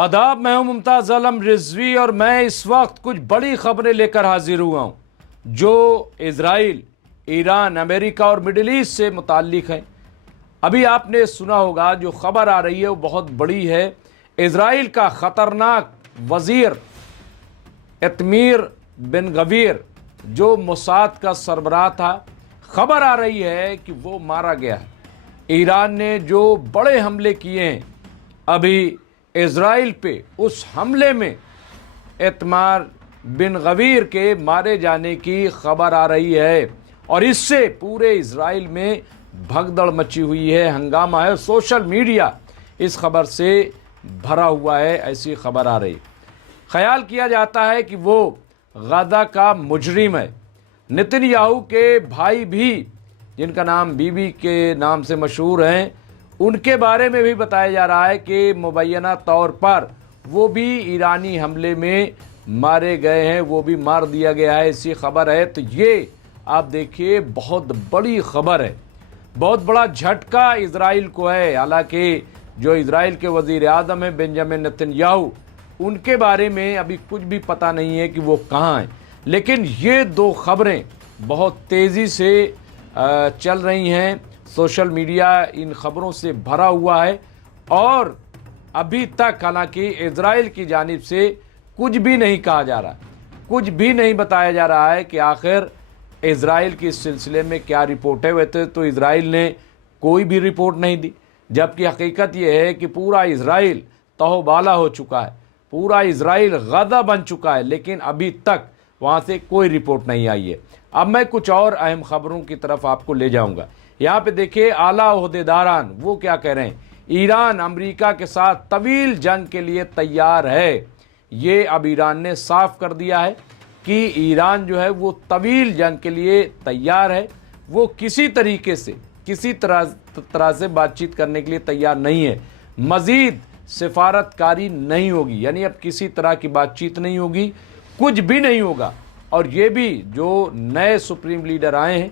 आदाब, मैं हूं मुमताज़ आलम रिजवी और मैं इस वक्त कुछ बड़ी खबरें लेकर हाजिर हुआ हूं जो इजराइल, ईरान, अमेरिका और मिडिल ईस्ट से मुताल्लिक हैं। अभी आपने सुना होगा जो खबर आ रही है वो बहुत बड़ी है। इजराइल का ख़तरनाक वज़ीर इतमीर बिन गवीर जो मोसाद का सरबराह था, खबर आ रही है कि वो मारा गया है। ईरान ने जो बड़े हमले किए हैं अभी इजराइल पे, उस हमले में इतमार बिन गवीर के मारे जाने की खबर आ रही है और इससे पूरे इजराइल में भगदड़ मची हुई है, हंगामा है। सोशल मीडिया इस खबर से भरा हुआ है, ऐसी खबर आ रही। ख्याल किया जाता है कि वो गदा का मुजरिम है। नेतन्याहू के भाई भी, जिनका नाम बीबी के नाम से मशहूर हैं, उनके बारे में भी बताया जा रहा है कि मुबैना तौर पर वो भी ईरानी हमले में मारे गए हैं, वो भी मार दिया गया है, ऐसी खबर है। तो ये आप देखिए बहुत बड़ी खबर है, बहुत बड़ा झटका इजराइल को है। हालांकि जो इजराइल के वज़ीर आज़म हैं बेंजामिन नेतन्याहू, उनके बारे में अभी कुछ भी पता नहीं है कि वो कहाँ हैं, लेकिन ये दो खबरें बहुत तेज़ी से चल रही हैं। सोशल मीडिया इन खबरों से भरा हुआ है और अभी तक हालांकि इजराइल की जानिब से कुछ भी नहीं कहा जा रहा, कुछ भी नहीं बताया जा रहा है कि आखिर इजराइल की इस सिलसिले में क्या रिपोर्ट है। वैसे तो इजराइल ने कोई भी रिपोर्ट नहीं दी, जबकि हकीकत यह है कि पूरा इजराइल तहबाला हो चुका है, पूरा इजराइल गदा बन चुका है, लेकिन अभी तक वहाँ से कोई रिपोर्ट नहीं आई है। अब मैं कुछ और अहम खबरों की तरफ आपको ले जाऊँगा। यहाँ पे देखिए आला ओहदेदारान वो क्या कह रहे हैं। ईरान अमेरिका के साथ तवील जंग के लिए तैयार है। ये अब ईरान ने साफ कर दिया है कि ईरान जो है वो तवील जंग के लिए तैयार है। वो किसी तरीके से, किसी तरह से बातचीत करने के लिए तैयार नहीं है। मज़ीद सिफारतकारी नहीं होगी, यानी अब किसी तरह की बातचीत नहीं होगी, कुछ भी नहीं होगा। और ये भी जो नए सुप्रीम लीडर आए हैं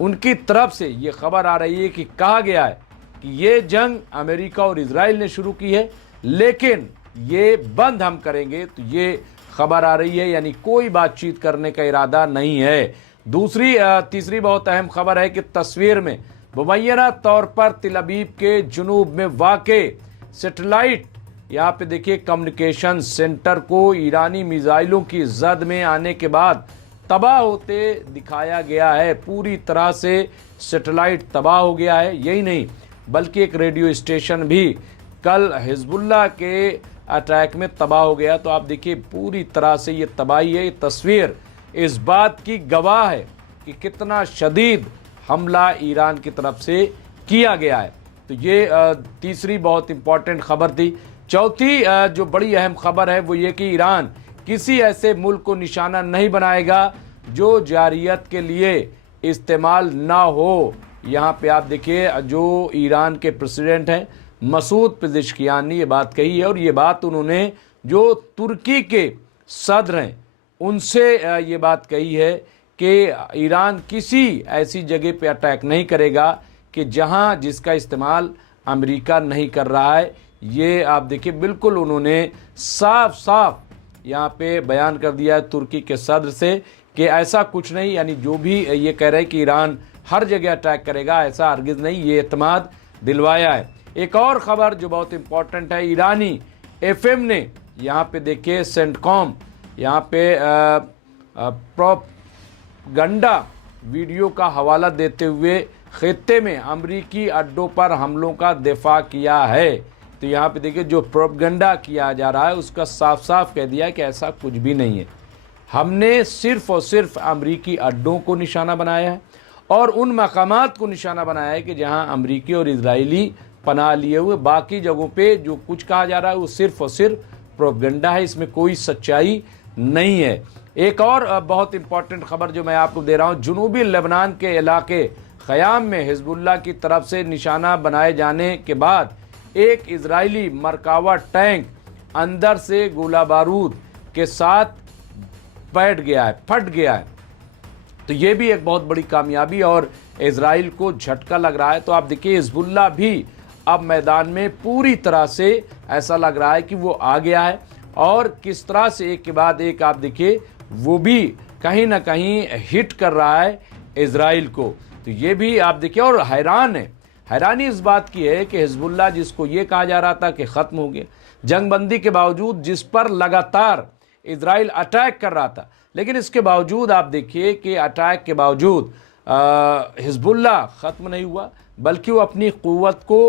उनकी तरफ से ये खबर आ रही है कि कहा गया है कि ये जंग अमेरिका और इजराइल ने शुरू की है, लेकिन ये बंद हम करेंगे। तो ये खबर आ रही है, यानी कोई बातचीत करने का इरादा नहीं है। तीसरी बहुत अहम खबर है कि तस्वीर में मुबैना तौर पर तिल अबीब के जुनूब में वाक़े सेटेलाइट, यहाँ पे देखिए कम्युनिकेशन सेंटर को ईरानी मिसाइलों की जद में आने के बाद तबाह होते दिखाया गया है। पूरी तरह से सैटेलाइट तबाह हो गया है। यही नहीं बल्कि एक रेडियो स्टेशन भी कल हिजबुल्लाह के अटैक में तबाह हो गया। तो आप देखिए पूरी तरह से ये तबाही है। ये तस्वीर इस बात की गवाह है कि कितना शदीद हमला ईरान की तरफ से किया गया है। तो ये तीसरी बहुत इंपॉर्टेंट खबर थी। चौथी जो बड़ी अहम खबर है वो ये कि ईरान किसी ऐसे मुल्क को निशाना नहीं बनाएगा जो जारियत के लिए इस्तेमाल ना हो। यहाँ पे आप देखिए जो ईरान के प्रेसिडेंट हैं मसूद पेज़ेश्कियान ने ये बात कही है और ये बात उन्होंने जो तुर्की के सदर हैं उनसे ये बात कही है कि ईरान किसी ऐसी जगह पे अटैक नहीं करेगा कि जहाँ जिसका इस्तेमाल अमेरिका नहीं कर रहा है। ये आप देखिए बिल्कुल उन्होंने साफ साफ यहाँ पे बयान कर दिया है तुर्की के सदर से कि ऐसा कुछ नहीं, यानी जो भी ये कह रहे हैं कि ईरान हर जगह अटैक करेगा, ऐसा हरगिज़ नहीं, ये एतमाद दिलवाया है। एक और ख़बर जो बहुत इंपॉर्टेंट है, ईरानी एफएम ने यहाँ पे देखिए सेंटकॉम यहाँ पे प्रोपगंडा वीडियो का हवाला देते हुए खित्ते में अमरीकी अड्डों पर हमलों का दिफा किया है। तो यहाँ पे देखिए जो प्रोपगंडा किया जा रहा है उसका साफ साफ कह दिया कि ऐसा कुछ भी नहीं है। हमने सिर्फ़ और सिर्फ अमरीकी अड्डों को निशाना बनाया है और उन मकामात को निशाना बनाया है कि जहाँ अमरीकी और इजरायली पनाह लिए हुए। बाकी जगहों पे जो कुछ कहा जा रहा है वो सिर्फ़ और सिर्फ प्रोपगंडा है, इसमें कोई सच्चाई नहीं है। एक और बहुत इंपॉर्टेंट खबर जो मैं आपको दे रहा हूँ, जुनूबी लेबनान के इलाके ख़याम में हिजबुल्लाह की तरफ से निशाना बनाए जाने के बाद एक इजरायली मरकावा टैंक अंदर से गोला बारूद के साथ फट गया है। तो ये भी एक बहुत बड़ी कामयाबी और इजराइल को झटका लग रहा है। तो आप देखिए हिजबुल्लाह भी अब मैदान में पूरी तरह से ऐसा लग रहा है कि वो आ गया है, और किस तरह से एक के बाद एक आप देखिए वो भी कहीं ना कहीं हिट कर रहा है इजराइल को। तो ये भी आप देखिए, और हैरानी इस बात की है कि हिजबुल्लाह, जिसको ये कहा जा रहा था कि ख़त्म हो गया जंगबंदी के बावजूद, जिस पर लगातार इजराइल अटैक कर रहा था, लेकिन इसके बावजूद आप देखिए कि अटैक के बावजूद हिजबुल्लाह ख़त्म नहीं हुआ, बल्कि वो अपनी क़ुव्वत को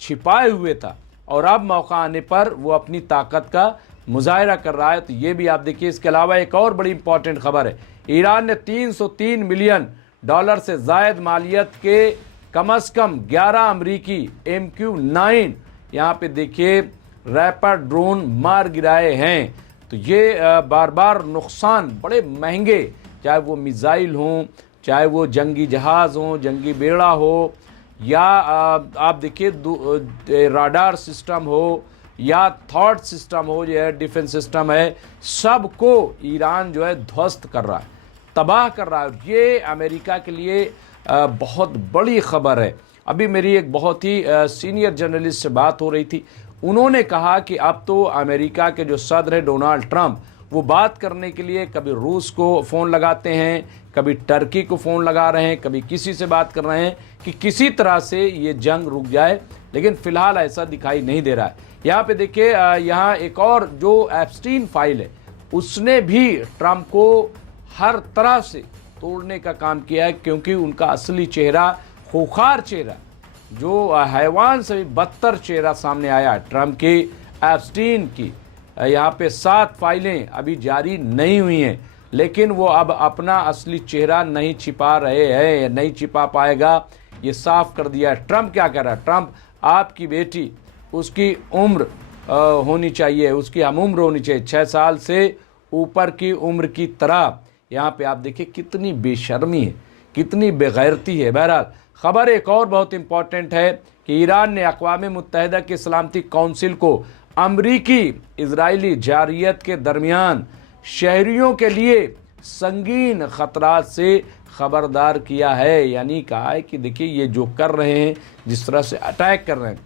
छिपाए हुए था, और अब मौका आने पर वो अपनी ताकत का मुजाहरा कर रहा है। तो ये भी आप देखिए। इसके अलावा एक और बड़ी इंपॉर्टेंट खबर है, ईरान ने $303 मिलियन से ज़ायद मालियत के कम से कम 11 अमरीकी MQ-9 यहाँ पे देखिए रैपर ड्रोन मार गिराए हैं। तो ये बार बार नुकसान बड़े महंगे, चाहे वो मिसाइल हों, चाहे वो जंगी जहाज़ हों, जंगी बेड़ा हो, या आप देखिए राडार सिस्टम हो, या थॉट सिस्टम हो, जो है डिफेंस सिस्टम है, सबको ईरान जो है ध्वस्त कर रहा है, तबाह कर रहा है। ये अमेरिका के लिए बहुत बड़ी खबर है। अभी मेरी एक बहुत ही सीनियर जर्नलिस्ट से बात हो रही थी, उन्होंने कहा कि अब तो अमेरिका के जो सदर है डोनाल्ड ट्रंप, वो बात करने के लिए कभी रूस को फ़ोन लगाते हैं, कभी टर्की को फ़ोन लगा रहे हैं, कभी किसी से बात कर रहे हैं कि किसी तरह से ये जंग रुक जाए, लेकिन फ़िलहाल ऐसा दिखाई नहीं दे रहा है। यहाँ पे देखिए, यहाँ एक और जो एप्स्टीन फाइल है, उसने भी ट्रंप को हर तरह से तोड़ने का काम किया है, क्योंकि उनका असली चेहरा, खूंखार चेहरा, जो हैवान से भी बदतर चेहरा सामने आया ट्रंप की एप्स्टीन की। यहाँ पे 7 फाइलें अभी जारी नहीं हुई हैं, लेकिन वो अब अपना असली चेहरा नहीं छिपा रहे हैं, नहीं छिपा पाएगा, ये साफ कर दिया है। ट्रंप क्या कर रहा है? ट्रंप, आपकी बेटी, उसकी उम्र होनी चाहिए, उसकी हम उम्र होनी चाहिए 6 साल से ऊपर की उम्र की तरह। यहाँ पे आप देखिए कितनी बेशर्मी है, कितनी बेगैरती है। बहरहाल खबर एक और बहुत इंपॉर्टेंट है कि ईरान ने अक़वाम मुत्तहिदा की सलामती कौंसिल को अमरीकी इजरायली जारियत के दरमियान शहरियों के लिए संगीन ख़तरात से ख़बरदार किया है। यानी कहा है कि देखिए ये जो कर रहे हैं, जिस तरह से अटैक कर रहे हैं,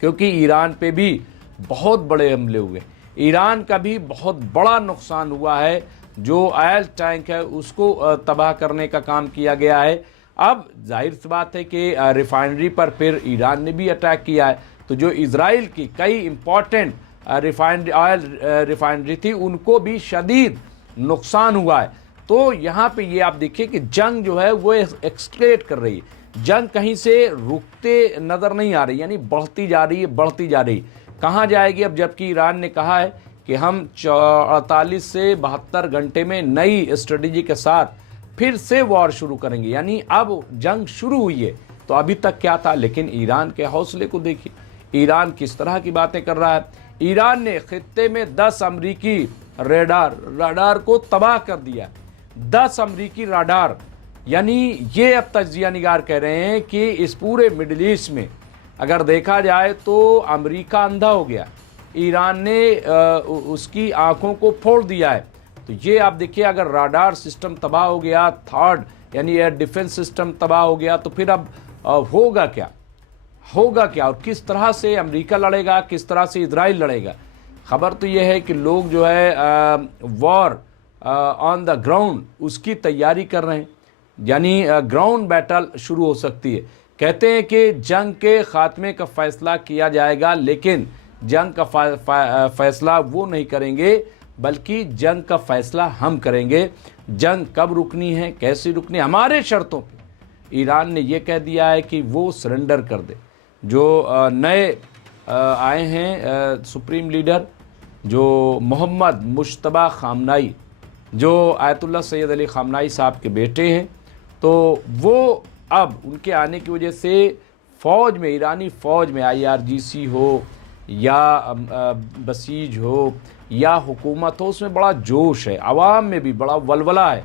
क्योंकि ईरान पे भी बहुत बड़े हमले हुए, ईरान का भी बहुत बड़ा नुकसान हुआ है, जो ऑयल टैंक है उसको तबाह करने का काम किया गया है। अब जाहिर सी बात है कि रिफाइनरी पर फिर ईरान ने भी अटैक किया है, तो जो इजराइल की कई इंपॉर्टेंट ऑयल रिफाइनरी थी, उनको भी शदीद नुकसान हुआ है। तो यहाँ पे ये आप देखिए कि जंग जो है वो एक्सक्लेट कर रही है, जंग कहीं से रुकते नज़र नहीं आ रही, यानी बढ़ती जा रही है, बढ़ती जा रही। कहाँ जाएगी अब? जबकि ईरान ने कहा है कि हम 48 से 72 घंटे में नई स्ट्रेटजी के साथ फिर से वॉर शुरू करेंगे, यानी अब जंग शुरू हुई है। तो अभी तक क्या था? लेकिन ईरान के हौसले को देखिए, ईरान किस तरह की बातें कर रहा है। ईरान ने खित्ते में 10 अमरीकी राडार को तबाह कर दिया। 10 अमरीकी राडार, यानी ये अब तजिया निगार कह रहे हैं कि इस पूरे मिडिल ईस्ट में अगर देखा जाए तो अमेरिका अंधा हो गया, ईरान ने उसकी आंखों को फोड़ दिया है। तो ये आप देखिए, अगर राडार सिस्टम तबाह हो गया, थर्ड यानी एयर डिफेंस सिस्टम तबाह हो गया, तो फिर अब होगा क्या, और किस तरह से अमेरिका लड़ेगा, किस तरह से इजराइल लड़ेगा। खबर तो ये है कि लोग जो है वॉर ऑन द ग्राउंड उसकी तैयारी कर रहे हैं, यानी ग्राउंड बैटल शुरू हो सकती है। कहते हैं कि जंग के खात्मे का फैसला किया जाएगा, लेकिन जंग का फैसला वो नहीं करेंगे, बल्कि जंग का फैसला हम करेंगे। जंग कब रुकनी है, कैसे रुकनी है, हमारे शर्तों पे। ईरान ने ये कह दिया है कि वो सरेंडर कर दे। जो नए आए हैं सुप्रीम लीडर, जो मोहम्मद मुश्तबा खामनाई, जो आयतुल्ला सैयद अली खामनाई साहब के बेटे हैं, तो वो अब उनके आने की वजह से फ़ौज में, ईरानी फ़ौज में, IRGC हो या बसीज हो या हुकूमत हो, उसमें बड़ा जोश है, आवाम में भी बड़ा वलवला है।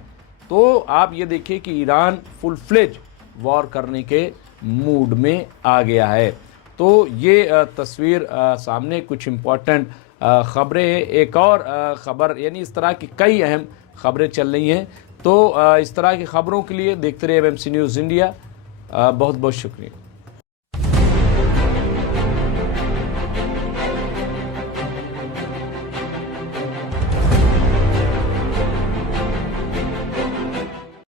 तो आप ये देखिए कि ईरान फुल फ्लेज वॉर करने के मूड में आ गया है। तो ये तस्वीर सामने कुछ इम्पॉर्टेंट ख़बरें हैं। एक और ख़बर, यानी इस तरह की कई अहम ख़बरें चल रही हैं। तो इस तरह की ख़बरों के लिए देखते रहिए MMC न्यूज़ इंडिया। बहुत बहुत शुक्रिया।